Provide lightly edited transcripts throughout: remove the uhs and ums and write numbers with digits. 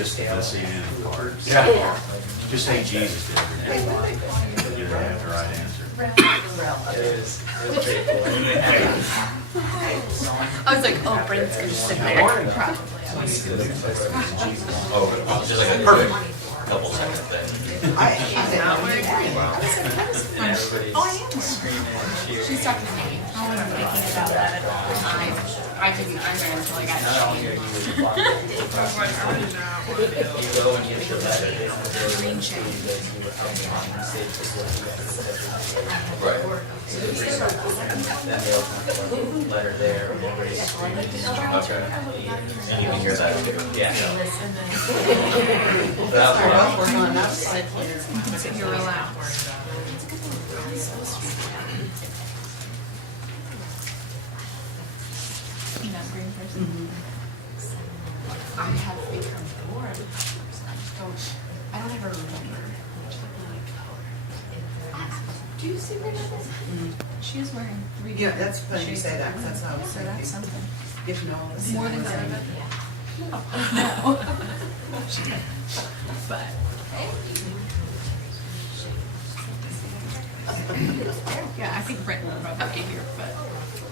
just the messianic part. Yeah. Just say Jesus did every day. You don't have the right answer. It's pretty cool. I was like, oh, Brent's going to sit there. Probably. Oh, just like a perfect couple seconds there. And everybody's screaming and cheering. She's talking to me. I wasn't thinking about that at all. I didn't either until I got Not only are you walking, you go and get your letter, they don't know green shade. that you were helping on the stage with what you guys Right. so then they'll have a letter there, and everybody's screaming. Okay. And you can hear that. Yeah. So you're allowed. You know, green person. I have become bored. I don't ever remember. Do you see where that is? She is wearing 3 Yeah, that's funny you say that, 'cause that's how I was So that's thinking. something. Get to know all the More than symbols. No. But. Yeah, I think Brent will probably be here, but.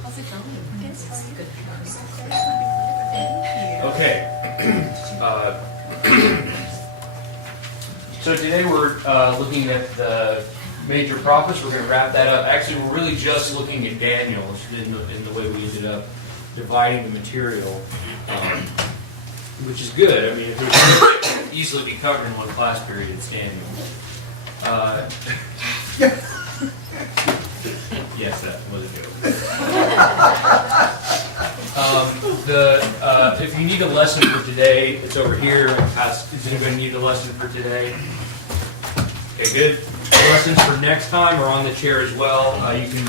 How's it going? It's good. Okay. So today we're looking at the major prophets. We're going to wrap that up. Actually, we're really just looking at Daniel in the way we ended up dividing the material, which is good. I mean, if it could easily be covered in one class period, it's Daniel. Yes, that was a joke. If you need a lesson for today, it's over here. Does anybody need a lesson for today? Okay, good. Lessons for next time are on the chair as well. You can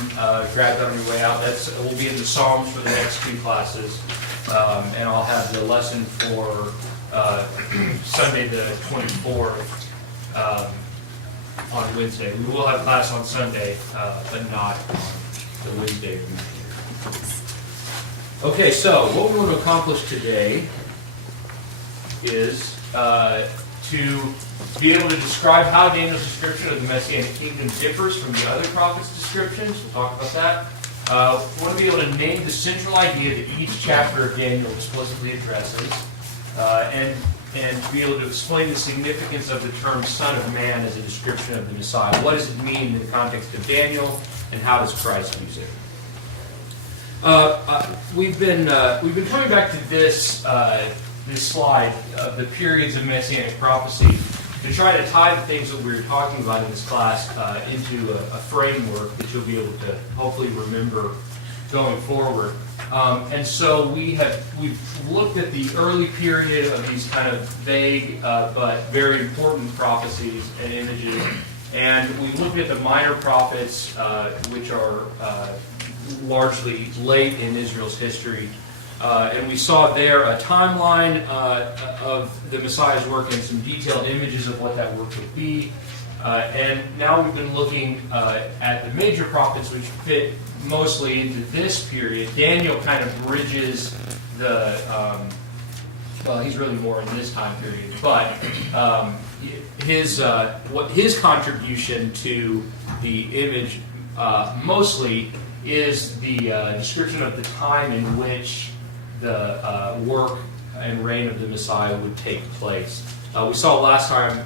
grab that on your way out. We'll be in the Psalms for the next 2 classes. And I'll have the lesson for Sunday the 24th on Wednesday. We will have class on Sunday, but not on the Wednesday. Okay, so what we want to accomplish today is to be able to describe how Daniel's description of the Messianic kingdom differs from the other prophets' descriptions. We'll talk about that. We want to be able to name the central idea that each chapter of Daniel explicitly addresses, and to be able to explain the significance of the term Son of Man as a description of the Messiah. What does it mean in the context of Daniel, and how does Christ use it? We've been coming back to this slide of the periods of Messianic prophecy to try to tie the things that we were talking about in this class into a framework that you'll be able to hopefully remember going forward. And so we've looked at the early period of these kind of vague but very important prophecies and images, and we looked at the minor prophets, which are largely late in Israel's history. And we saw there a timeline of the Messiah's work and some detailed images of what that work would be. And now we've been looking at the major prophets, which fit mostly into this period. Daniel kind of bridges the, well, he's really more in this time period, but his contribution to the image mostly is the description of the time in which the work and reign of the Messiah would take place. We saw last time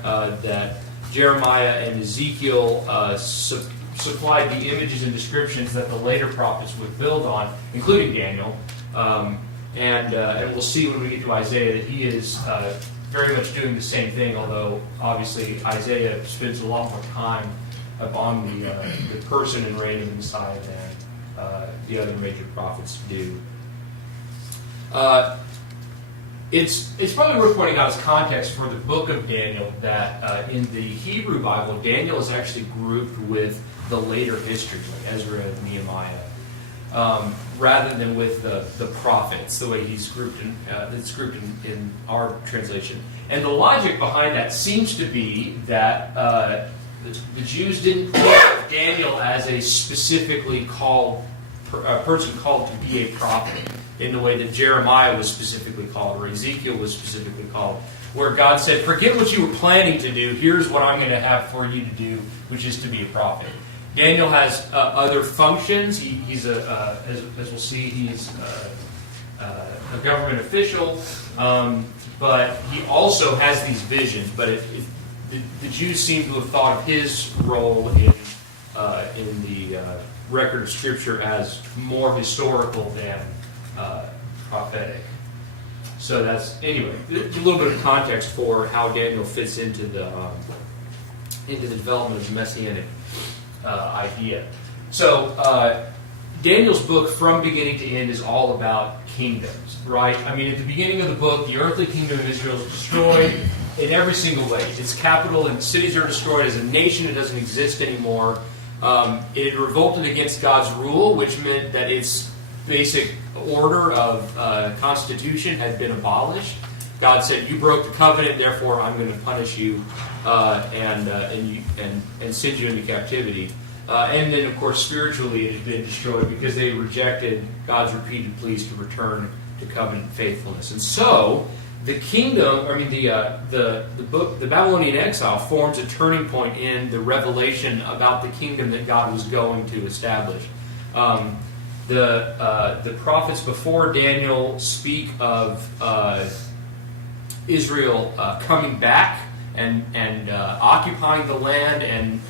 that Jeremiah and Ezekiel supplied the images and descriptions that the later prophets would build on, including Daniel. And we'll see when we get to Isaiah that he is very much doing the same thing, although obviously Isaiah spends a lot more time on the person and reign of the Messiah than the other major prophets do. It's probably worth pointing out as context for the book of Daniel that in the Hebrew Bible, Daniel is actually grouped with the later history, like Ezra and Nehemiah, rather than with the prophets, the way he's grouped it's grouped in our translation. And the logic behind that seems to be that the Jews didn't think of Daniel as a specifically called person called to be a prophet, in the way that Jeremiah was specifically called, or Ezekiel was specifically called. where God said, forget what you were planning to do, here's what I'm going to have for you to do, which is to be a prophet. Daniel has other functions. He's as we'll see, he's a government official, but he also has these visions. But the Jews seem to have thought of his role in the record of Scripture as more historical than prophetic. So that's, anyway, a little bit of context for how Daniel fits into the development of the Messianic idea. So Daniel's book, from beginning to end, is all about kingdoms, right? I mean, at the beginning of the book, the earthly kingdom of Israel is destroyed in every single way. Its capital and cities are destroyed. As a nation, it doesn't exist anymore. It revolted against God's rule, which meant that its basic order of constitution had been abolished. God said, "You broke the covenant, therefore I'm going to punish you and send you into captivity." And then, of course, spiritually it had been destroyed because they rejected God's repeated pleas to return to covenant faithfulness. And so, the kingdom, the book, the Babylonian exile, forms a turning point in the revelation about the kingdom that God was going to establish. The prophets before Daniel speak of Israel coming back and occupying the land, and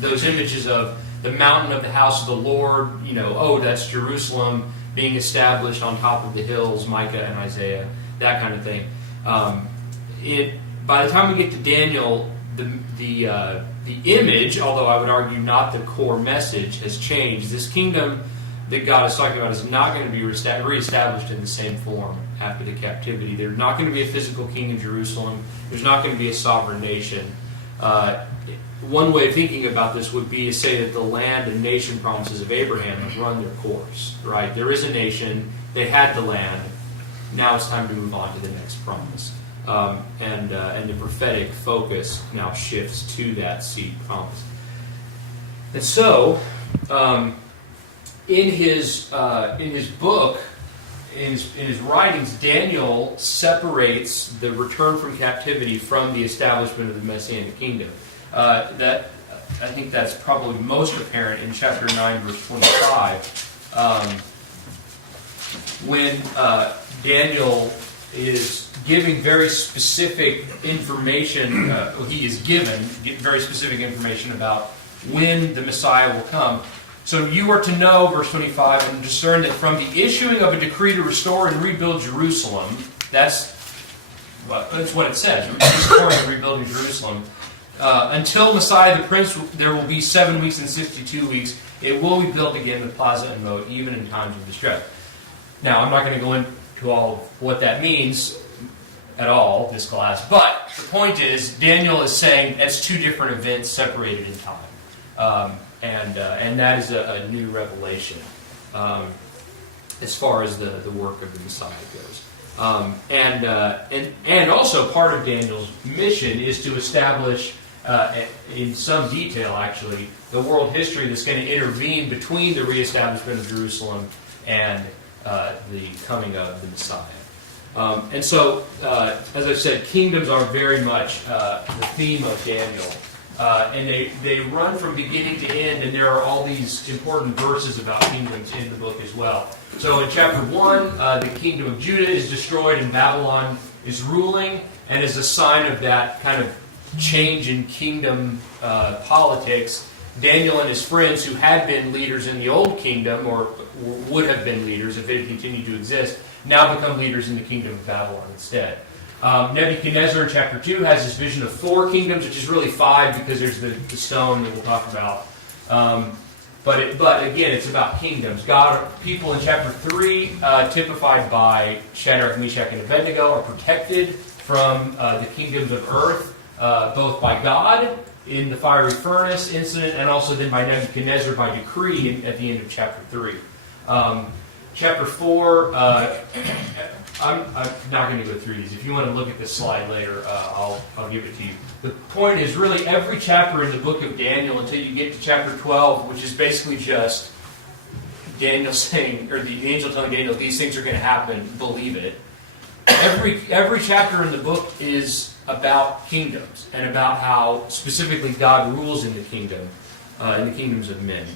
those images of the mountain of the house of the Lord, that's Jerusalem being established on top of the hills, Micah and Isaiah, that kind of thing. By the time we get to Daniel, the image, although I would argue not the core message, has changed. This kingdom that God is talking about is not going to be reestablished in the same form after the captivity. There's not going to be a physical king in Jerusalem. There's not going to be a sovereign nation. One way of thinking about this would be to say that the land and nation promises of Abraham have run their course. Right? There is a nation. They had the land. Now it's time to move on to the next promise. And the prophetic focus now shifts to that seed promise. And so, in his book, in his writings, Daniel separates the return from captivity from the establishment of the Messianic kingdom. I think that's probably most apparent in chapter 9, verse 25, when Daniel is giving very specific information. He is given very specific information about when the Messiah will come. So you are to know, verse 25, and discern that from the issuing of a decree to restore and rebuild Jerusalem, that's what it says, restoring and rebuilding Jerusalem, until Messiah the Prince, there will be 7 weeks and 62 weeks. It will be built again with plaza and moat, even in times of distress. Now, I'm not going to go into all of what that means at all, this class, but the point is, Daniel is saying that's two different events separated in time. And that is a new revelation as far as the work of the Messiah goes. And also part of Daniel's mission is to establish, in some detail actually, the world history that's going to intervene between the reestablishment of Jerusalem and the coming of the Messiah. And so, as I said, kingdoms are very much the theme of Daniel. And they run from beginning to end, and there are all these important verses about kingdoms in the book as well. So in chapter 1, the kingdom of Judah is destroyed and Babylon is ruling, and as a sign of that kind of change in kingdom politics, Daniel and his friends, who had been leaders in the old kingdom, or would have been leaders if it had continued to exist, now become leaders in the kingdom of Babylon instead. Nebuchadnezzar in chapter 2 has this vision of 4 kingdoms, which is really 5 because there's the stone that we'll talk about. But again, it's about kingdoms. People in chapter 3, typified by Shadrach, Meshach, and Abednego, are protected from the kingdoms of earth, both by God in the fiery furnace incident, and also then by Nebuchadnezzar by decree at the end of chapter 3. Chapter 4, I'm not going to go through these. If you want to look at this slide later, I'll give it to you. The point is really every chapter in the book of Daniel until you get to chapter 12, which is basically just Daniel saying, or the angel telling Daniel, these things are going to happen, believe it. every chapter in the book is about kingdoms and about how specifically God rules in the kingdoms of men.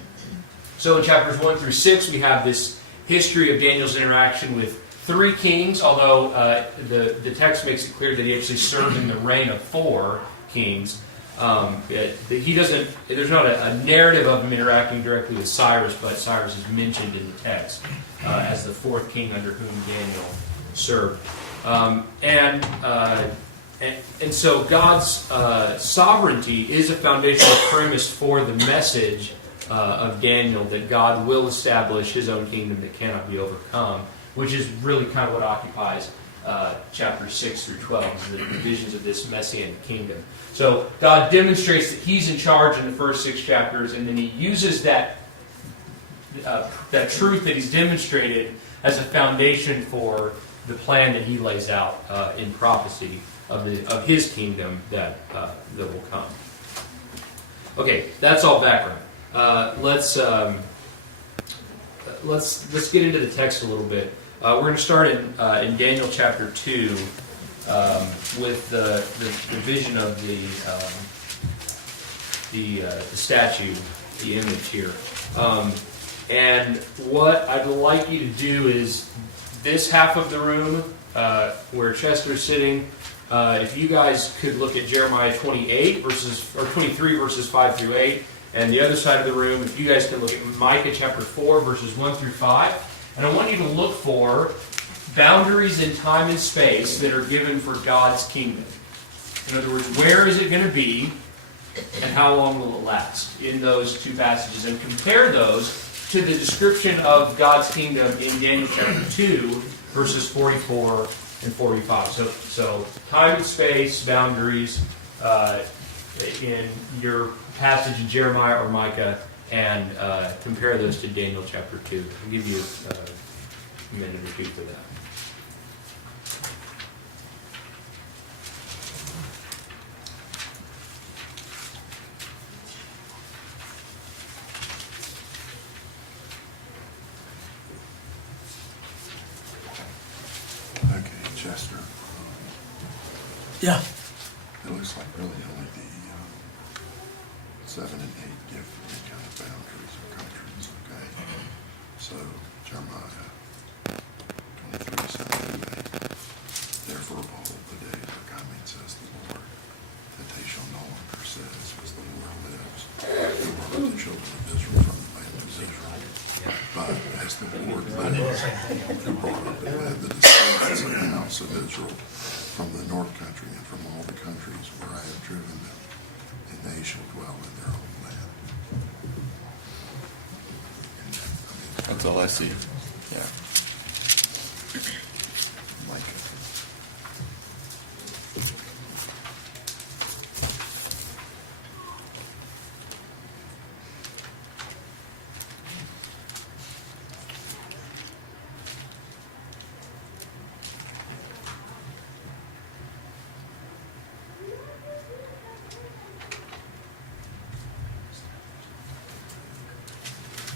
So in chapters 1 through 6, we have this history of Daniel's interaction with 3 kings, although the text makes it clear that he actually served in the reign of 4 kings. He doesn't. There's not a narrative of him interacting directly with Cyrus, but Cyrus is mentioned in the text as the 4th king under whom Daniel served. And so God's sovereignty is a foundational premise for the message of Daniel, that God will establish His own kingdom that cannot be overcome, which is really kind of what occupies chapters 6 through 12, the visions of this Messianic kingdom. So God demonstrates that He's in charge in the first 6 chapters, and then He uses that truth that He's demonstrated as a foundation for the plan that He lays out in prophecy of His kingdom that will come. Okay, that's all background. Let's get into the text a little bit. We're going to start in Daniel chapter 2 with the vision of the statue, the image here. And what I'd like you to do is this half of the room where Chester's sitting. If you guys could look at Jeremiah 23 verses 5 through 8, and the other side of the room, if you guys can look at Micah chapter 4 verses 1 through 5, and I want you to look for boundaries in time and space that are given for God's kingdom. In other words, where is it going to be, and how long will it last in those 2 passages, and compare those to the description of God's kingdom in Daniel chapter 2 verses 44 and 45. So time and space, boundaries in your passage in Jeremiah or Micah, and compare those to Daniel chapter 2. I'll give you a minute or 2 for that. Okay, Chester. Yeah. It looks like really only the 7 and 8 give any kind of boundaries or countries, okay? So, Jeremiah 23, 7 through 8. Therefore, behold, the days are coming, says the Lord, that they shall no longer say, as the Lord lives, who brought the children of Israel from the land of Israel. But as the Lord lives, who brought up and led the descendants of the house of Israel from the north country and from all the countries where I have driven them, and they shall dwell in their own land. That's all I see. Yeah. Micah.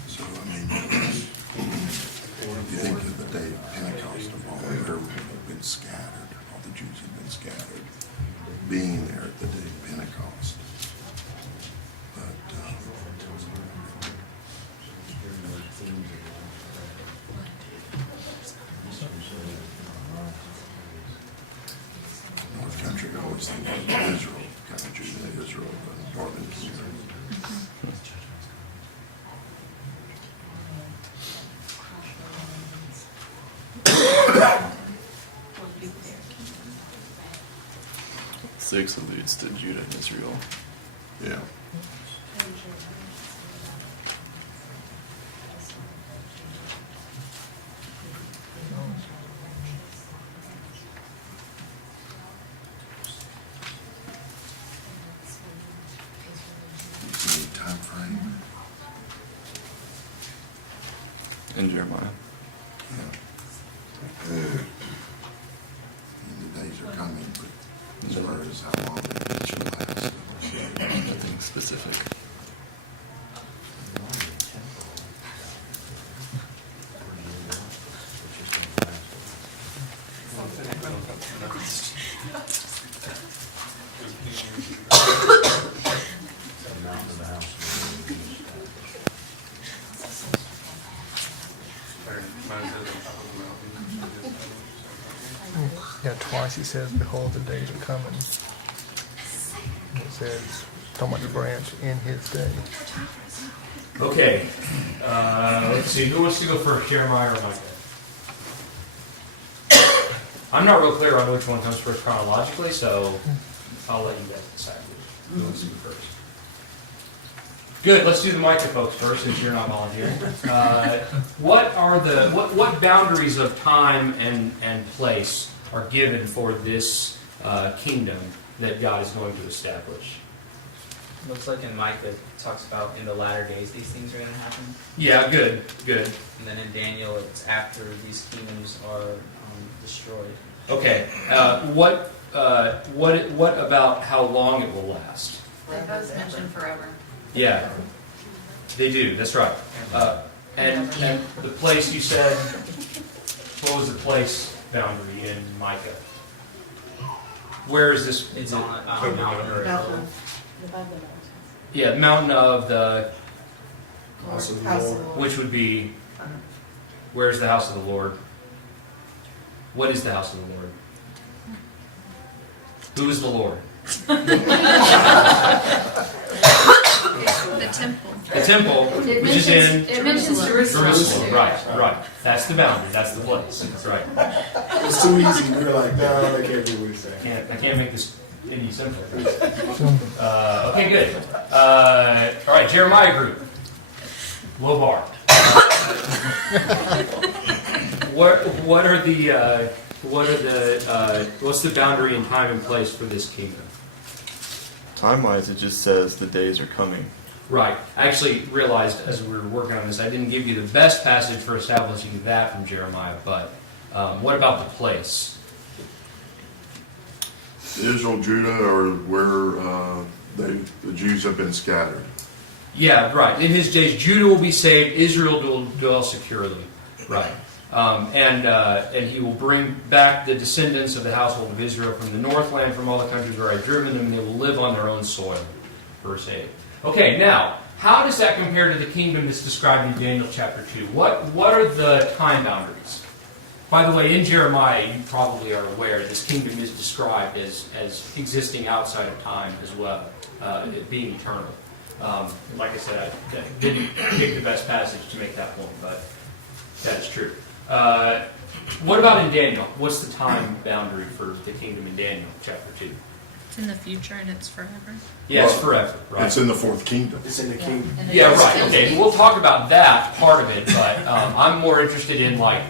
So, I mean, you think of the day of Pentecost, of all everyone had been scattered, all the Jews had been scattered, being there at the day of Pentecost. But, North Country, I always think of Israel, kind of Judah, Israel, the northern kingdom. Six alludes to Judah and Israel. Yeah. You see a time frame? In Jeremiah. Yeah. And the days are coming, but as far as how long it shall last. Nothing specific. twice he says, behold, the days are coming. It says, talking about the branch in his day. Okay, let's see, who wants to go first, Jeremiah or Micah? I'm not real clear on which one comes first chronologically, so I'll let you guys decide who wants to go first. Good, let's do the Micah folks first, since you're not volunteering. What boundaries of time and place are given for this kingdom that God is going to establish? Looks like in Micah it talks about in the latter days these things are going to happen. Yeah, good. And then in Daniel it's after these kingdoms are destroyed. Okay, what about how long it will last? They both mention forever. Yeah, they do. That's right. And the place you said, what was the place boundary in Micah? Where is this? It's on a mountain or a hill. Mountain. Yeah, mountain of the, House of the Lord. which would be, where's the house of the Lord? What is the house of the Lord? Who is the Lord? The temple. The temple, which is in It mentions Jerusalem. Jerusalem. Right. That's the boundary. That's the place. That's right. It's too easy. We were like, no, I can't do what he's saying. I can't make this any simpler. Okay, good. All right, Jeremiah group. Low bar. What's the boundary in time and place for this kingdom? Time-wise, it just says the days are coming. Right. I actually realized as we were working on this, I didn't give you the best passage for establishing that from Jeremiah, but what about the place? Israel, Judah, or where the Jews have been scattered. Yeah, right. In his days, Judah will be saved, Israel will dwell securely. Right. And he will bring back the descendants of the household of Israel from the northland, from all the countries where I've driven them, and they will live on their own soil. Verse 8. Okay, now, how does that compare to the kingdom that's described in Daniel chapter 2? What are the time boundaries? By the way, in Jeremiah, you probably are aware, this kingdom is described as existing outside of time as well, it being eternal. Like I said, I didn't pick the best passage to make that point, but that is true. What about in Daniel? What's the time boundary for the kingdom in Daniel, chapter 2? It's in the future and it's forever. Yeah, it's forever, right? It's in the fourth kingdom. It's in the kingdom. Yeah, right. Okay, we'll talk about that part of it, but I'm more interested in like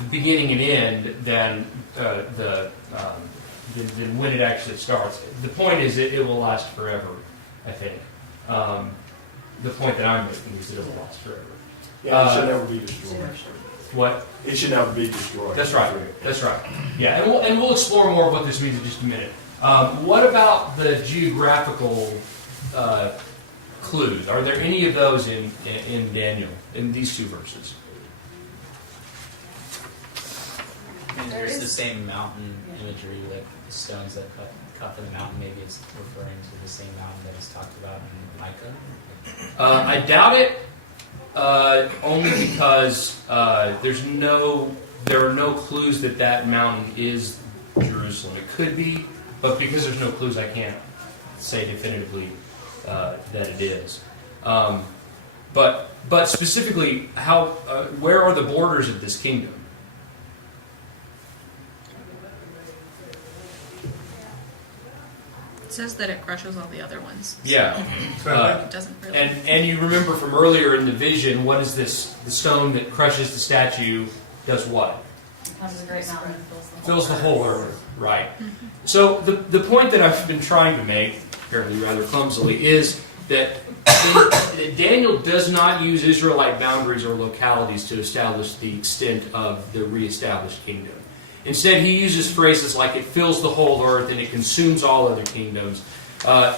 the beginning and end than than when it actually starts. The point is it will last forever, I think. The point that I'm making is that it will last forever. Yeah, it should never be destroyed. What? It should never be destroyed. That's right. That's right. Yeah, and we'll explore more of what this means in just a minute. What about the geographical clues? Are there any of those in Daniel, in these two verses? And there's the same mountain imagery, like the stones that cut from the mountain. Maybe it's referring to the same mountain that is talked about in Micah. I doubt it, only because there are no clues that mountain is Jerusalem. It could be, but because there's no clues, I can't say definitively that it is. But specifically, where are the borders of this kingdom? It says that it crushes all the other ones. Yeah. It doesn't really. And you remember from earlier in the vision, what is this? The stone that crushes the statue does what? Becomes a great mountain. Fills the whole earth. Right. So the point that I've been trying to make, apparently rather clumsily, is that Daniel does not use Israelite boundaries or localities to establish the extent of the reestablished kingdom. Instead, he uses phrases like it fills the whole earth and it consumes all other kingdoms.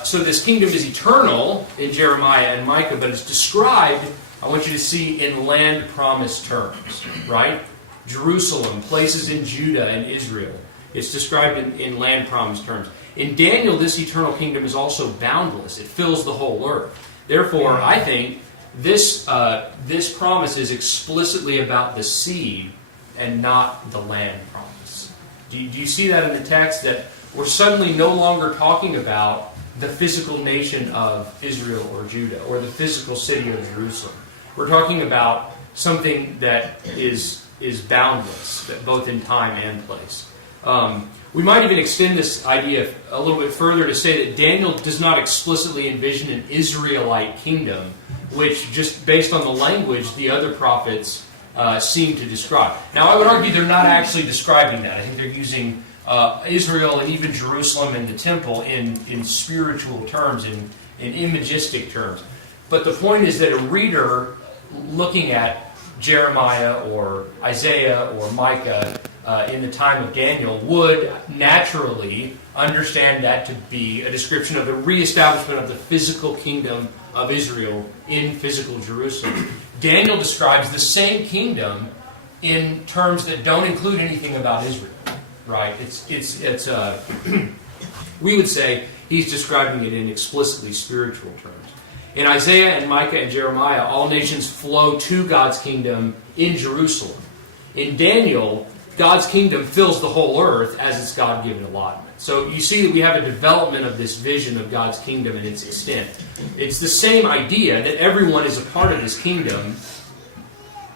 So this kingdom is eternal in Jeremiah and Micah, but it's described, I want you to see, in land promise terms, right? Jerusalem, places in Judah and Israel. It's described in land promise terms. In Daniel, this eternal kingdom is also boundless. It fills the whole earth. Therefore, I think this promise is explicitly about the seed and not the land promise. Do you see that in the text, that we're suddenly no longer talking about the physical nation of Israel or Judah, or the physical city of Jerusalem? We're talking about something that is boundless, both in time and place. We might even extend this idea a little bit further to say that Daniel does not explicitly envision an Israelite kingdom, which, just based on the language, the other prophets seem to describe. Now, I would argue they're not actually describing that. I think they're using Israel and even Jerusalem and the temple in spiritual terms, in imagistic terms. But the point is that a reader looking at Jeremiah or Isaiah or Micah in the time of Daniel would naturally understand that to be a description of the reestablishment of the physical kingdom of Israel in physical Jerusalem. Daniel describes the same kingdom in terms that don't include anything about Israel, right? It's we would say he's describing it in explicitly spiritual terms. In Isaiah and Micah and Jeremiah, all nations flow to God's kingdom in Jerusalem. In Daniel, God's kingdom fills the whole earth as its God-given allotment. So you see that we have a development of this vision of God's kingdom and its extent. It's the same idea that everyone is a part of this kingdom,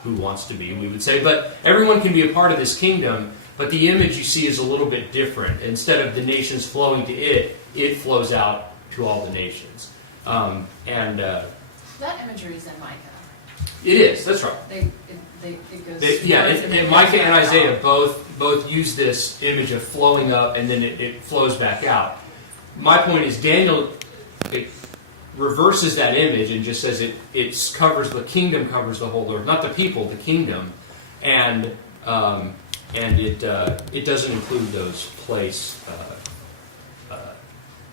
who wants to be, we would say, but everyone can be a part of this kingdom, but the image you see is a little bit different. Instead of the nations flowing to it, it flows out to all the nations. That imagery is in Micah. It is, that's right. It goes. And Micah and Isaiah both use this image of flowing up and then it flows back out. My point is Daniel reverses that image and just says it covers the kingdom, covers the whole earth, not the people, the kingdom, and it doesn't include those place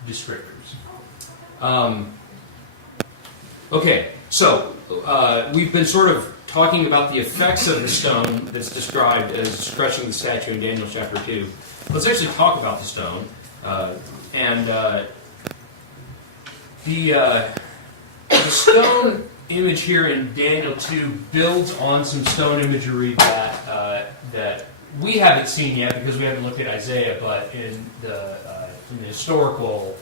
descriptors. Okay, so we've been sort of talking about the effects of the stone that's described as crushing the statue in Daniel chapter 2. Let's actually talk about the stone. The stone image here in Daniel 2 builds on some stone imagery that we haven't seen yet because we haven't looked at Isaiah, but in the historical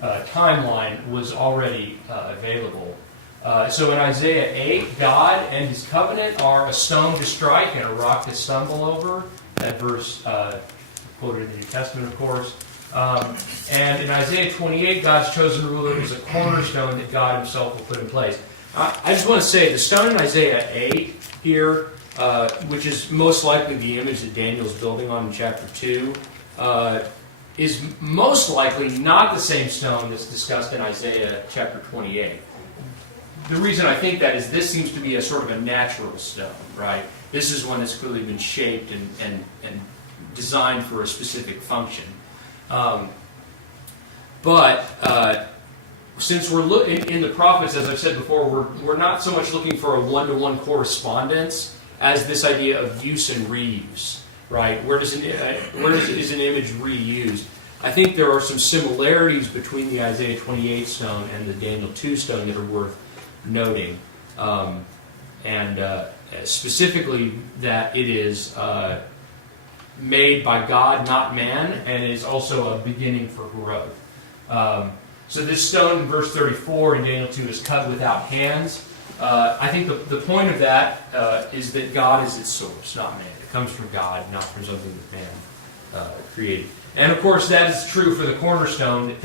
timeline was already available. So in Isaiah 8, God and His covenant are a stone to strike and a rock to stumble over. That verse quoted in the New Testament, of course. And in Isaiah 28, God's chosen ruler is a cornerstone that God Himself will put in place. I just want to say, the stone in Isaiah 8 here, which is most likely the image that Daniel's building on in chapter 2, is most likely not the same stone that's discussed in Isaiah chapter 28. The reason I think that is this seems to be a sort of a natural stone, right? This is one that's clearly been shaped and designed for a specific function. But since we're in the prophets, as I've said before, we're not so much looking for a one-to-one correspondence as this idea of use and reuse, right? Is an image reused? I think there are some similarities between the Isaiah 28 stone and the Daniel 2 stone that are worth noting, specifically that it is made by God, not man, and it is also a beginning for growth. So this stone in verse 34 in Daniel 2 is cut without hands. I think the point of that is that God is its source, not man. It comes from God, not from something that man created. And of course, that is true for the cornerstone that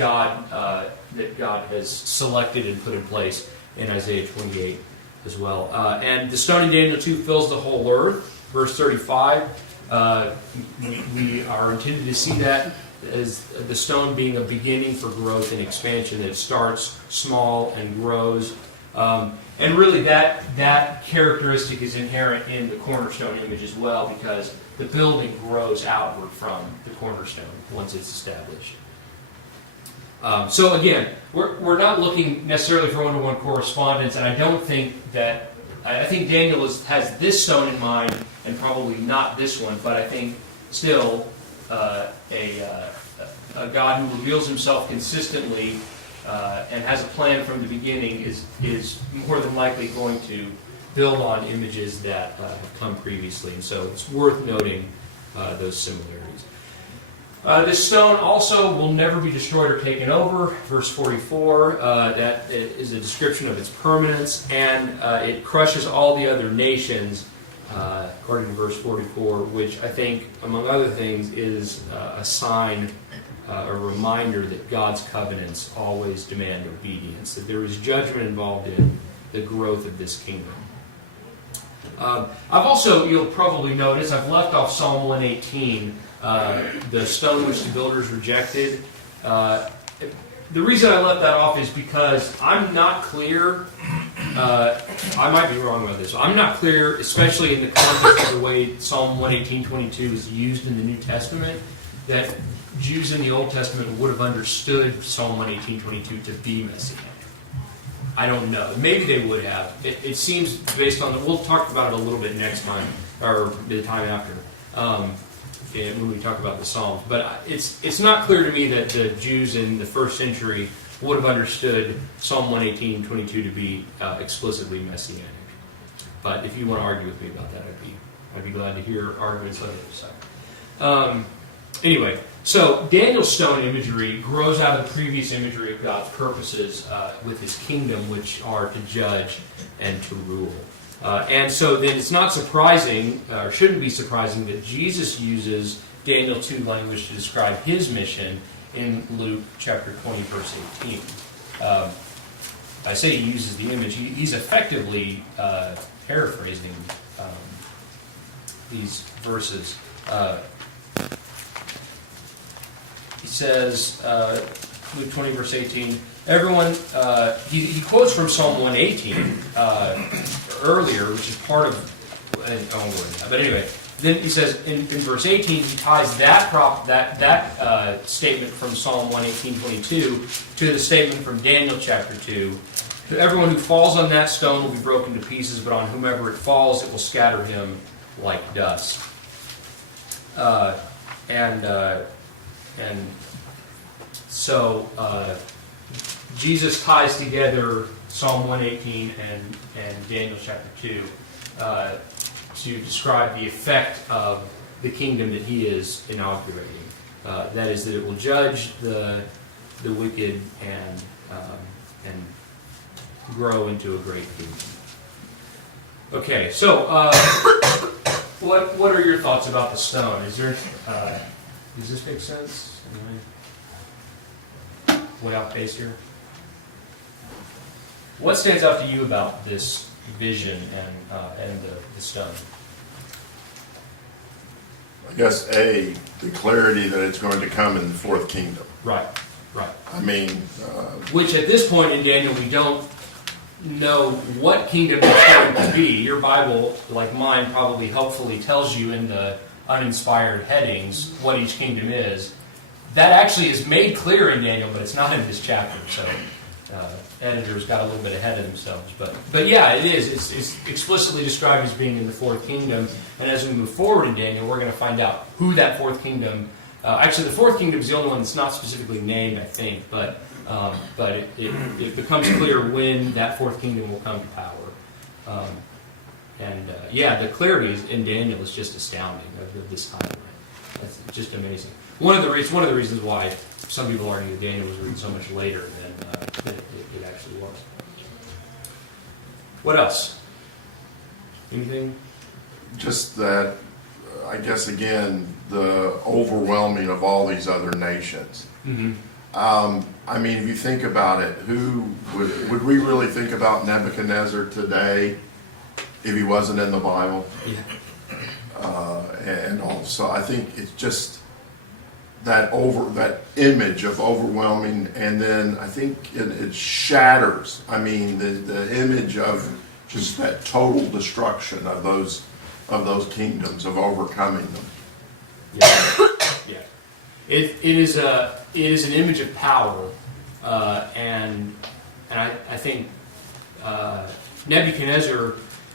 God has selected and put in place in Isaiah 28 as well. And the stone in Daniel 2 fills the whole earth. Verse 35, we are intended to see that as the stone being a beginning for growth and expansion. It starts small and grows. And really that characteristic is inherent in the cornerstone image as well, because the building grows outward from the cornerstone once it's established. So again, we're not looking necessarily for one-to-one correspondence, and I don't think that... I think Daniel has this stone in mind, and probably not this one, but I think still a God who reveals Himself consistently and has a plan from the beginning is more than likely going to build on images that have come previously, and so it's worth noting those similarities. This stone also will never be destroyed or taken over. Verse 44, that is a description of its permanence, and it crushes all the other nations, according to verse 44, which I think, among other things, is a sign, a reminder that God's covenants always demand obedience, that there is judgment involved in the growth of this kingdom. I've also, you'll probably notice, I've left off Psalm 118, the stone which the builders rejected. The reason I left that off is because I'm not clear, I might be wrong about this, I'm not clear, especially in the context of the way Psalm 118:22 is used in the New Testament, that Jews in the Old Testament would have understood Psalm 118:22 to be Messianic. I don't know. Maybe they would have. It seems based on we'll talk about it a little bit next time, or the time after, when we talk about the Psalms. But it's not clear to me that the Jews in the first century would have understood Psalm 118:22 to be explicitly Messianic. But if you want to argue with me about that, I'd be glad to hear arguments on the other side. Anyway, so Daniel's stone imagery grows out of the previous imagery of God's purposes with His kingdom, which are to judge and to rule. And so then it's not surprising, or shouldn't be surprising, that Jesus uses Daniel 2 language to describe His mission in Luke chapter 20, verse 18. I say He uses the image. He's effectively paraphrasing these verses. He says, Luke 20, verse 18, everyone, he quotes from Psalm 118 earlier, which is part of, I won't go into that, but anyway, then he says, in verse 18, he ties that statement from Psalm 118:22 to the statement from Daniel chapter 2. To everyone who falls on that stone will be broken to pieces, but on whomever it falls, it will scatter him like dust. And so Jesus ties together Psalm 118 and Daniel chapter 2 to describe the effect of the kingdom that He is inaugurating. That is, that it will judge the wicked and grow into a great kingdom. Okay, so what are your thoughts about the stone? Is there does this make sense? Way off base here. What stands out to you about this vision and the stone? I guess the clarity that it's going to come in the fourth kingdom. Right. I mean, which at this point in Daniel we don't know what kingdom it's going to be. Your Bible, like mine, probably helpfully tells you in the uninspired headings what each kingdom is. That actually is made clear in Daniel, but it's not in this chapter. So editors got a little bit ahead of themselves. But yeah, it is. It's explicitly described as being in the fourth kingdom. And as we move forward in Daniel, we're going to find out who that fourth kingdom. Actually, the fourth kingdom is the only one that's not specifically named, I think. But it becomes clear when that fourth kingdom will come to power. The clarity in Daniel is just astounding of this timeline. That's just amazing. One of the reasons why some people argue that Daniel was written so much later than it actually was. What else? Anything? just that, I guess again, the overwhelming of all these other nations. Mm-hmm. I mean, if you think about it, who would we really think about Nebuchadnezzar today if he wasn't in the Bible? Yeah. And also, I think it's just that image of overwhelming, and then I think it shatters. I mean, the image of just that total destruction of those kingdoms, of overcoming them. Yeah. Yeah. It is an image of power, and I think Nebuchadnezzar,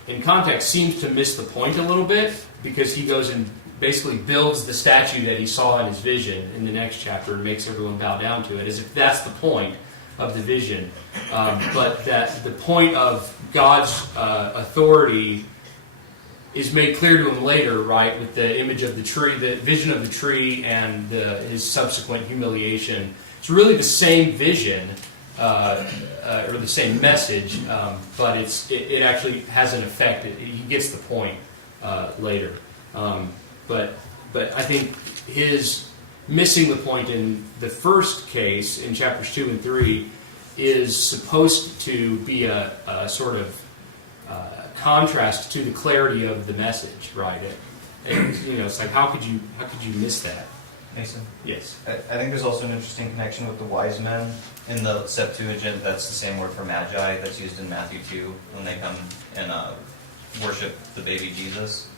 in context, seems to miss the point a little bit, because he goes and basically builds the statue that he saw in his vision in the next chapter and makes everyone bow down to it, as if that's the point of the vision. But that the point of God's authority is made clear to him later, right, with the image of the tree, the vision of the tree, and his subsequent humiliation. It's really the same vision, or the same message, but it actually has an effect. He gets the point later. But I think his missing the point in the first case, in chapters 2 and 3, is supposed to be a sort of contrast to the clarity of the message, right? And it's like, how could you miss that? Mason? Yes. I think there's also an interesting connection with the wise men. In the Septuagint, that's the same word for magi that's used in Matthew 2 when they come and worship the baby Jesus,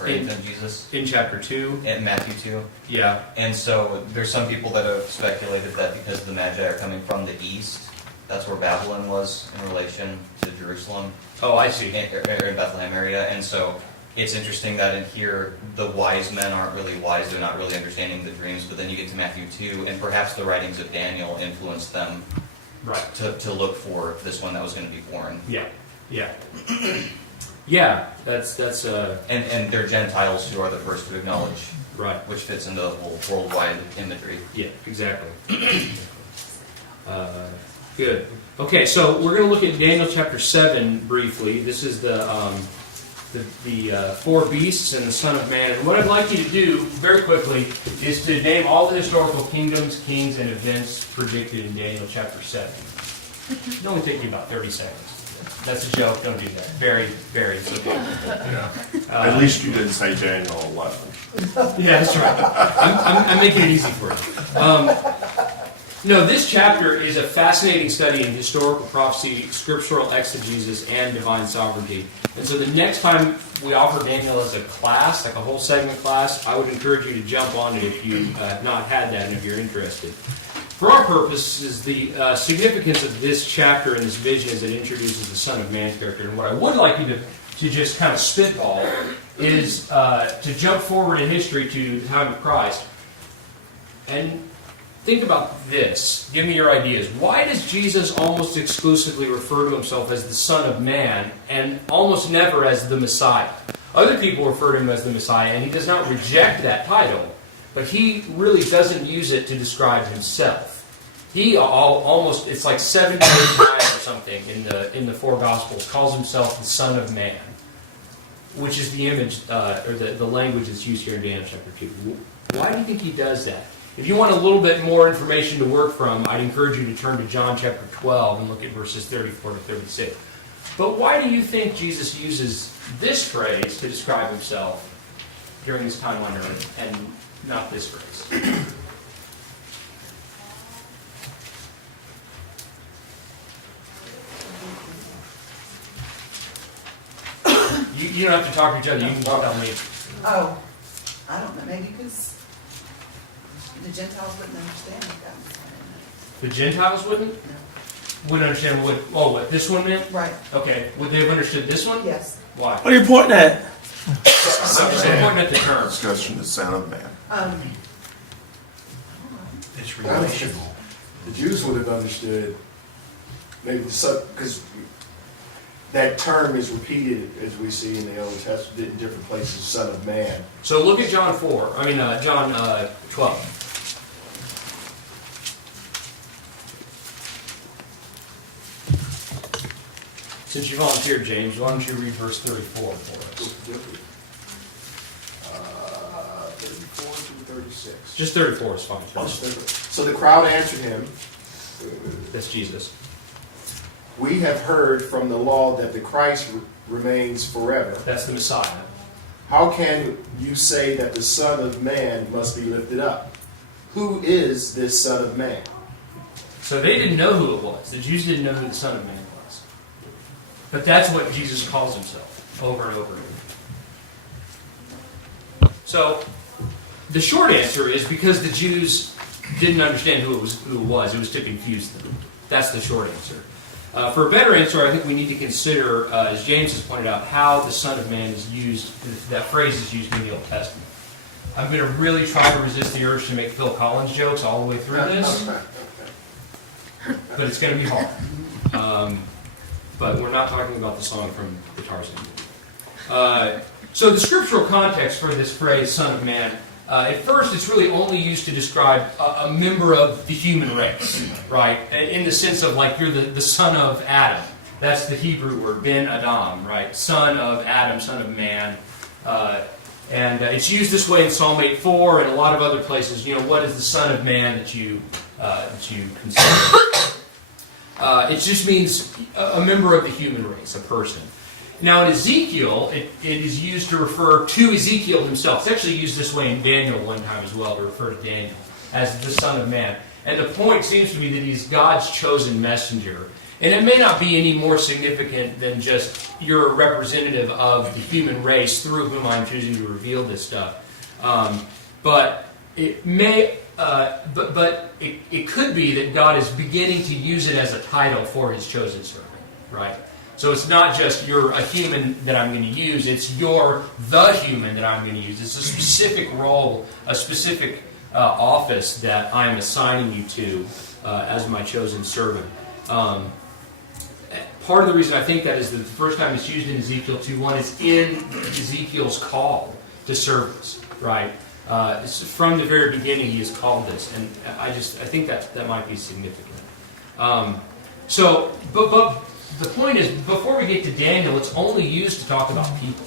or infant Jesus. In chapter 2? In Matthew 2. Yeah. And so there's some people that have speculated that because the magi are coming from the east, that's where Babylon was in relation to Jerusalem. Oh, I see. In Bethlehem area. And so it's interesting that in here, the wise men aren't really wise. They're not really understanding the dreams. But then you get to Matthew 2, and perhaps the writings of Daniel influenced them to look for this one that was going to be born. Yeah. Yeah. Yeah, that's And they're Gentiles who are the first to acknowledge, right, which fits into the whole worldwide imagery. Yeah, exactly. Good. Okay, so we're going to look at Daniel chapter 7 briefly. This is the four beasts and the Son of Man. And what I'd like you to do very quickly is to name all the historical kingdoms, kings, and events predicted in Daniel chapter 7. It'll only take you about 30 seconds. That's a joke. Don't do that. Very, it's okay. Yeah. At least you didn't say Daniel 11. Yeah, that's right. I'm making it easy for you. No, this chapter is a fascinating study in historical prophecy, scriptural exegesis, and divine sovereignty. And so the next time we offer Daniel as a class, like a whole segment class, I would encourage you to jump on it if you have not had that and if you're interested. For our purposes, the significance of this chapter and this vision is it introduces the Son of Man character. And what I would like you to just kind of spitball is to jump forward in history to the time of Christ. And think about this. Give me your ideas. Why does Jesus almost exclusively refer to himself as the Son of Man and almost never as the Messiah? Other people refer to him as the Messiah, and he does not reject that title, but he really doesn't use it to describe himself. He almost, it's like 7 to 8 times or something in the four Gospels, calls himself the Son of Man, which is the image, or the language that's used here in Daniel chapter 2. Why do you think he does that? If you want a little bit more information to work from, I'd encourage you to turn to John chapter 12 and look at verses 34 to 36. But why do you think Jesus uses this phrase to describe himself during his time on earth and not this phrase? You don't have to talk to each other. You can tell me. Oh, I don't know, maybe because the Gentiles wouldn't understand that. The Gentiles wouldn't? No. Wouldn't understand what this one meant? Right, Okay. Would they have understood this one? yes. Why? What are you pointing at? I'm just pointing at the term. Discussion the Son of Man. It's relational. The Jews would have understood maybe the son, because that term is repeated as we see in the Old Testament in different places, Son of Man. So look at John 12. Since you volunteered, James, why don't you read verse 34 for us? 34 to 36. Just 34 is fine. So the crowd answered him, That's Jesus. "We have heard from the law that the Christ remains forever. That's the Messiah. How can you say that the Son of Man must be lifted up? Who is this Son of Man?" So they didn't know who it was. The Jews didn't know who the Son of Man was. But that's what Jesus calls himself over and over again. So the short answer is because the Jews didn't understand who it was. It was to confuse them. That's the short answer. For a better answer, I think we need to consider, as James has pointed out, how the Son of Man is used, that phrase is used in the Old Testament. I'm going to really try to resist the urge to make Phil Collins jokes all the way through this, but it's going to be hard. But we're not talking about the song from the Tarzan movie. So the scriptural context for this phrase, Son of Man, at first it's really only used to describe a member of the human race, right? In the sense of like you're the son of Adam. That's the Hebrew word, Ben Adam, right? Son of Adam, son of man. And it's used this way in Psalm 8:4 and a lot of other places. You know, what is the Son of Man that you consider? It just means a member of the human race, a person. Now in Ezekiel, it is used to refer to Ezekiel himself. It's actually used this way in Daniel one time as well, to refer to Daniel as the Son of Man. And the point seems to be that he's God's chosen messenger. And it may not be any more significant than just you're a representative of the human race through whom I'm choosing to reveal this stuff. But it may, it could be that God is beginning to use it as a title for His chosen servant, right? So it's not just you're a human that I'm going to use; it's you're the human that I'm going to use. It's a specific role, a specific office that I'm assigning you to as my chosen servant. Part of the reason I think that is that the first time it's used in Ezekiel 2:1 is in Ezekiel's call to service, right? It's from the very beginning he has called this, and I think that might be significant. But the point is, before we get to Daniel, it's only used to talk about people,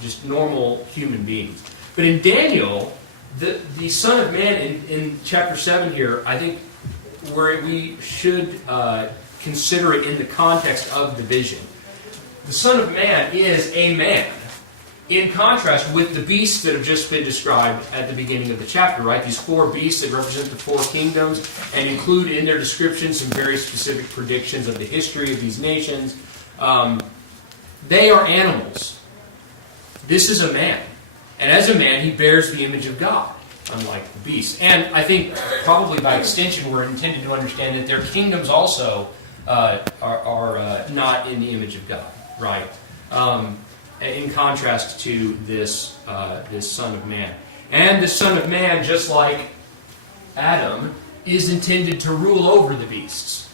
just normal human beings. But in Daniel, the Son of Man in chapter 7 here, I think where we should consider it in the context of the vision. The Son of Man is a man, in contrast with the beasts that have just been described at the beginning of the chapter, right? These 4 beasts that represent the 4 kingdoms and include in their description some very specific predictions of the history of these nations. They are animals. This is a man. And as a man, he bears the image of God, unlike the beasts. And I think probably by extension we're intended to understand that their kingdoms also are not in the image of God, right? In contrast to this Son of Man. And the Son of Man, just like Adam, is intended to rule over the beasts,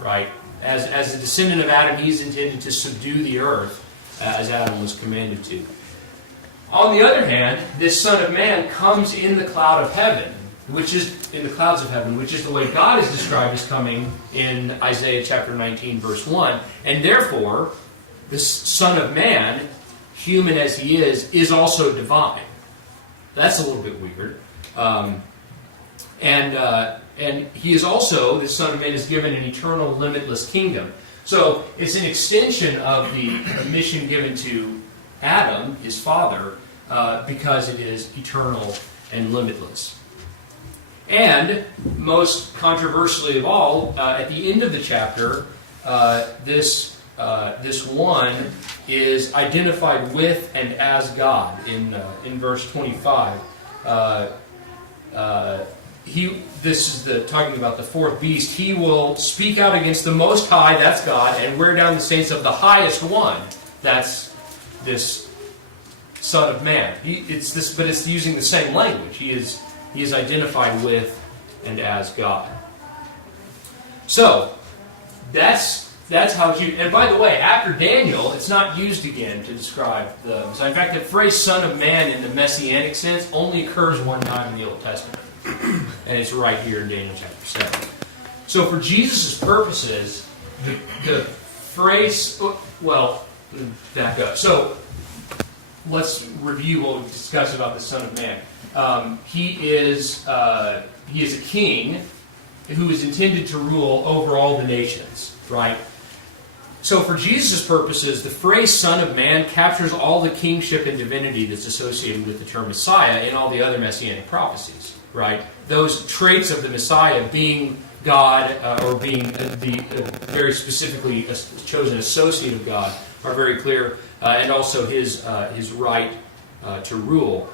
right? As a descendant of Adam, he is intended to subdue the earth, as Adam was commanded to. On the other hand, this Son of Man comes in the cloud of heaven, which is in the clouds of heaven, which is the way God is described as coming in Isaiah chapter 19, verse 1. And therefore, this Son of Man, human as he is also divine. That's a little bit weird. And he is also, this Son of Man is given an eternal, limitless kingdom. So it's an extension of the mission given to Adam, his father, because it is eternal and limitless. And, most controversially of all, at the end of the chapter, this one is identified with and as God in verse 25. This is talking about the 4th beast. He will speak out against the Most High, that's God, and wear down the saints of the highest one. That's this Son of Man. But it's using the same language. He is identified with and as God. So that's how it's used. And by the way, after Daniel, it's not used again to describe the Messiah. In fact, the phrase Son of Man in the Messianic sense only occurs one time in the Old Testament. And it's right here in Daniel chapter 7. So for Jesus' purposes, the phrase, well, back up. So let's review what we discussed about the Son of Man. He is a king who is intended to rule over all the nations, right? So for Jesus' purposes, the phrase Son of Man captures all the kingship and divinity that's associated with the term Messiah in all the other Messianic prophecies, right? Those traits of the Messiah being God or being very specifically a chosen associate of God are very clear, and also his right to rule.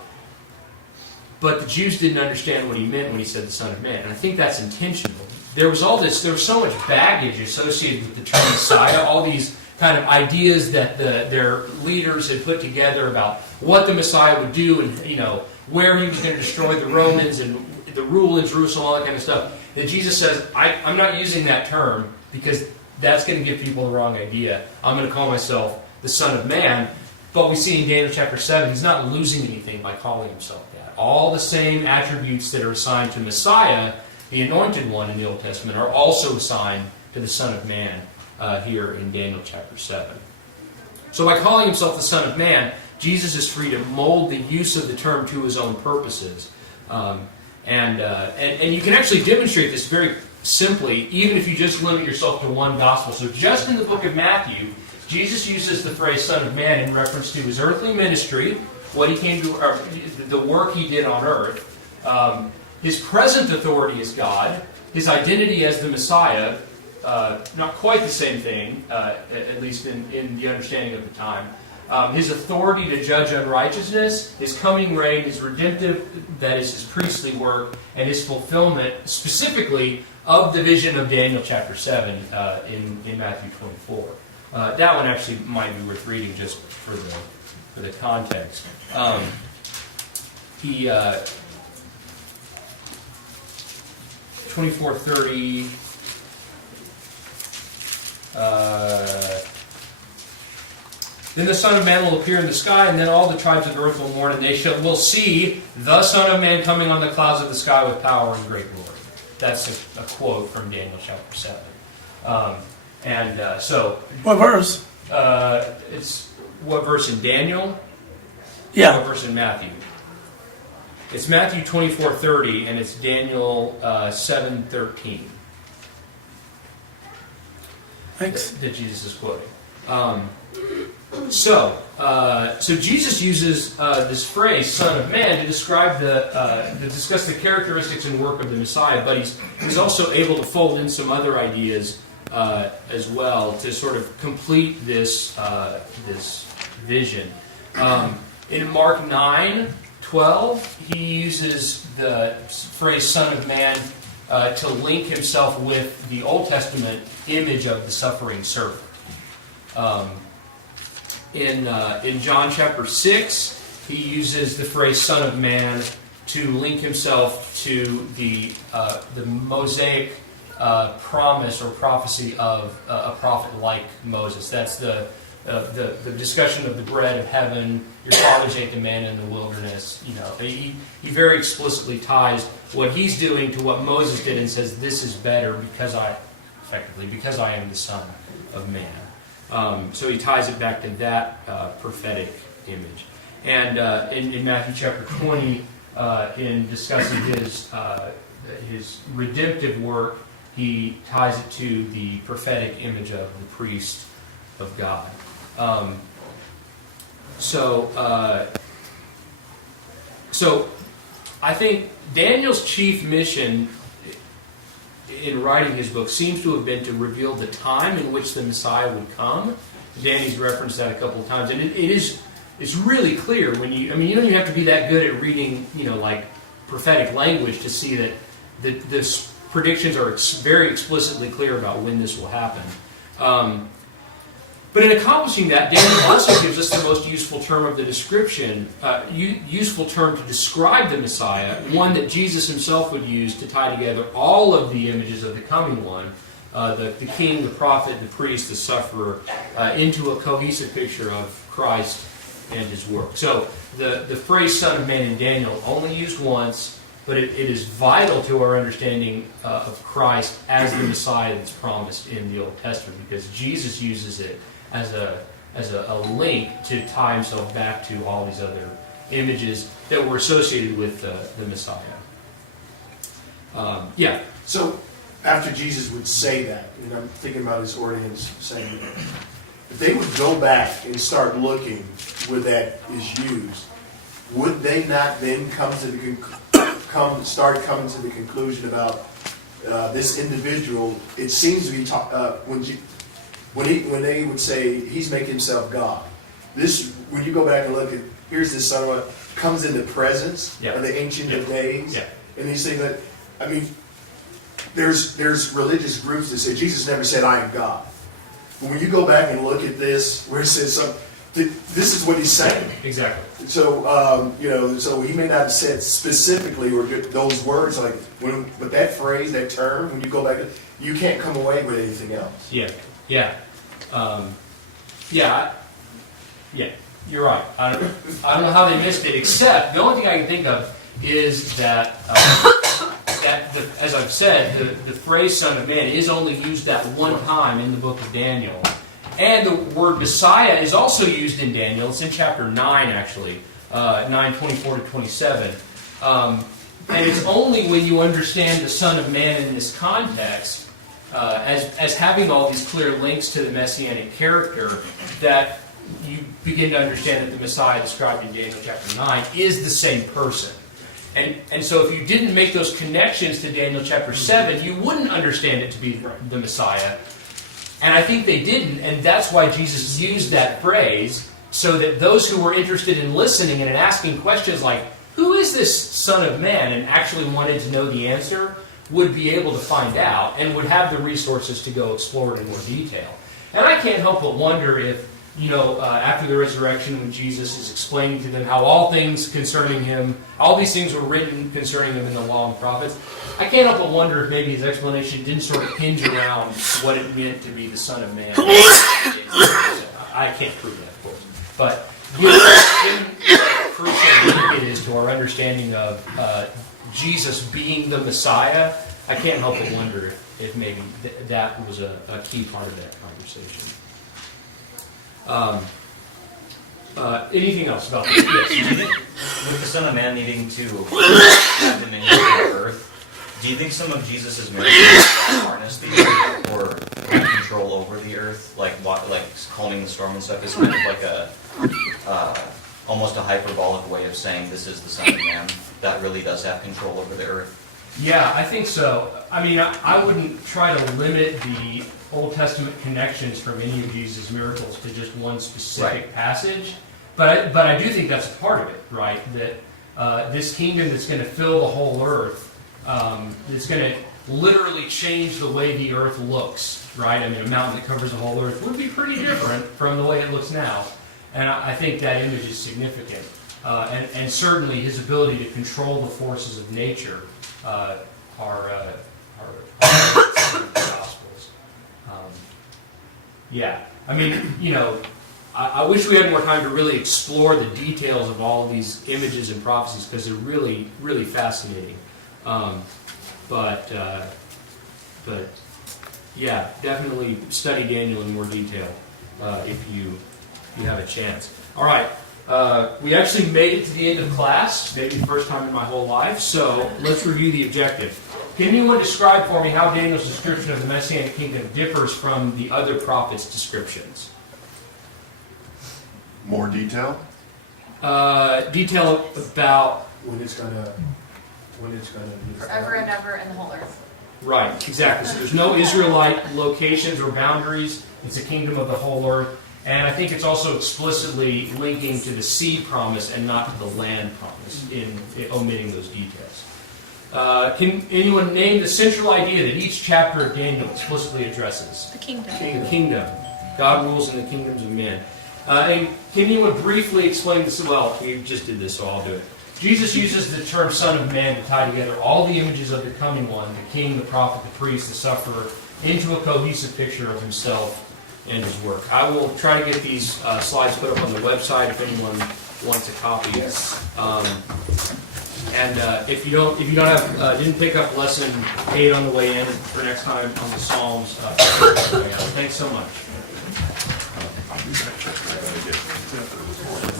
But the Jews didn't understand what he meant when he said the Son of Man, and I think that's intentional. There was so much baggage associated with the term Messiah, all these kind of ideas that their leaders had put together about what the Messiah would do, and where he was going to destroy the Romans and the rule in Jerusalem, all that kind of stuff. And Jesus says, I'm not using that term because that's going to give people the wrong idea. I'm going to call myself the Son of Man. But we see in Daniel chapter 7, he's not losing anything by calling himself that. All the same attributes that are assigned to Messiah, the anointed one in the Old Testament, are also assigned to the Son of Man here in Daniel chapter 7. So by calling himself the Son of Man, Jesus is free to mold the use of the term to his own purposes. And you can actually demonstrate this very simply, even if you just limit yourself to one gospel. So just in the book of Matthew, Jesus uses the phrase Son of Man in reference to his earthly ministry, what he came to, or the work he did on earth, his present authority as God, his identity as the Messiah, not quite the same thing, at least in the understanding of the time, his authority to judge unrighteousness, his coming reign, his redemptive, that is his priestly work, and his fulfillment specifically of the vision of Daniel chapter 7 in Matthew 24. That one actually might be worth reading just for the context. He 24:30. Then the Son of Man will appear in the sky, and then all the tribes of earth will mourn, and they will see the Son of Man coming on the clouds of the sky with power and great glory. That's a quote from Daniel chapter 7. So... What verse? It's what verse in Daniel? Yeah. What verse in Matthew? It's Matthew 24:30, and it's Daniel 7:13. Thanks. That Jesus is quoting. So Jesus uses this phrase "Son of Man" to describe to discuss the characteristics and work of the Messiah, but he's also able to fold in some other ideas as well to sort of complete this vision. In Mark 9:12, he uses the phrase "Son of Man" to link himself with the Old Testament image of the suffering servant. In John chapter 6, he uses the phrase "Son of Man" to link himself to the Mosaic promise or prophecy of a prophet like Moses. That's the discussion of the bread of heaven. Your fathers ate the manna in the wilderness. He very explicitly ties what he's doing to what Moses did and says, "This is better because I am the Son of Man." So he ties it back to that prophetic image. And in Matthew chapter 20, in discussing his redemptive work, he ties it to the prophetic image of the priest of God. So I think Daniel's chief mission in writing his book seems to have been to reveal the time in which the Messiah would come. Danny's referenced that a couple of times, and it's really clear when you don't even have to be that good at reading like prophetic language to see that the predictions are very explicitly clear about when this will happen. But in accomplishing that, Daniel also gives us the most useful term of the description, useful term to describe the Messiah, one that Jesus himself would use to tie together all of the images of the coming one, the king, the prophet, the priest, the sufferer, into a cohesive picture of Christ and his work. So the phrase Son of Man in Daniel only used once, but it is vital to our understanding of Christ as the Messiah that's promised in the Old Testament, because Jesus uses it as a link to tie himself back to all these other images that were associated with the Messiah. So after Jesus would say that, and I'm thinking about his audience saying that, if they would go back and start looking where that is used, would they not then start coming to the conclusion about this individual? It seems to be when they would say he's making himself God. This, when you go back and look at, here's this Son of Man, comes in the presence of the Ancient of Days, and these things that, there's religious groups that say Jesus never said I am God. But when you go back and look at this, where it says this is what he's saying. Exactly. So so he may not have said specifically or those words but that phrase, that term, when you go back, you can't come away with anything else. You're right. I don't know how they missed it, except the only thing I can think of is that, as I've said, the phrase Son of Man is only used that one time in the book of Daniel. And the word Messiah is also used in Daniel. It's in chapter 9, actually, 9:24-27. And it's only when you understand the Son of Man in this context, as having all these clear links to the Messianic character, that you begin to understand that the Messiah described in Daniel chapter 9 is the same person. And so if you didn't make those connections to Daniel chapter 7, you wouldn't understand it to be the Messiah. And I think they didn't, and that's why Jesus used that phrase, so that those who were interested in listening and in asking questions like, who is this Son of Man, and actually wanted to know the answer, would be able to find out, and would have the resources to go explore it in more detail. And I can't help but wonder if, after the resurrection, when Jesus is explaining to them how all things concerning him, all these things were written concerning him in the law and prophets, I can't help but wonder if maybe his explanation didn't sort of hinge around what it meant to be the Son of Man. I can't prove that, of course. But given how crucial it is to our understanding of Jesus being the Messiah, I can't help but wonder if maybe that was a key part of that conversation. Anything else about this? Yes. Do you think, with the Son of Man needing to have dominion over the earth, do you think some of Jesus' miracles harness the earth or have control over the earth, like calming the storm and stuff, is kind of like almost a hyperbolic way of saying this is the Son of Man that really does have control over the earth? Yeah, I think so. I mean, I wouldn't try to limit the Old Testament connections from any of Jesus' miracles to just one specific passage, but I do think that's a part of it, right? That this kingdom that's going to fill the whole earth, it's going to literally change the way the earth looks, right? I mean, a mountain that covers the whole earth would be pretty different from the way it looks now, and I think that image is significant. And certainly his ability to control the forces of nature are the Gospels. I mean, I wish we had more time to really explore the details of all of these images and prophecies, because they're really, really fascinating. But yeah, definitely study Daniel in more detail if you have a chance. All right. We actually made it to the end of class, maybe the first time in my whole life, so let's review the objective. Can anyone describe for me how Daniel's description of the Messianic kingdom differs from the other prophets' descriptions? More detail? Detail about... When it's gonna be Forever and ever in the whole earth. Right, exactly. So there's no Israelite locations or boundaries. It's a kingdom of the whole earth. And I think it's also explicitly linking to the seed promise and not to the land promise in omitting those details. Can anyone name the central idea that each chapter of Daniel explicitly addresses? The kingdom. The kingdom. God rules in the kingdoms of men. And can anyone briefly explain this? Well, we just did this, so I'll do it. Jesus uses the term Son of Man to tie together all the images of the coming one, the king, the prophet, the priest, the sufferer, into a cohesive picture of himself and his work. I will try to get these slides put up on the website if anyone wants a copy. Yes. And if you don't have didn't pick up lesson 8 on the way in for next time on the Psalms, thanks so much. I'll do that check. I gotta get